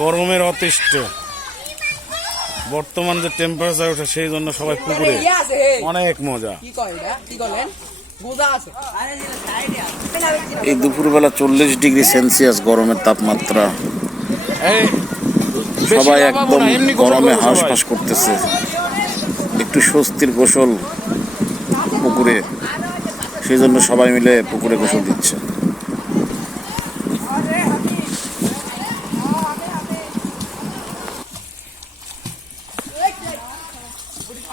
গরমের অতিষ্ঠ। বর্তমান যে টেম্পারেচার ওঠে সেই জন্য সবাই পুকুরে। অনেক মজা। কি কয় এটা? কি বলেন গোদা আছে। এই দুপুরবেলা চল্লিশ ডিগ্রি সেলসিয়াস গরমের তাপমাত্রা। সবাই একদম গরমে হাঁসফাঁস করতেছে। একটু স্বস্তির গোসল পুকুরে। সেই জন্য সবাই মিলে পুকুরে গোসল দিচ্ছে।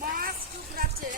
মাছ টুকরাচ্ছে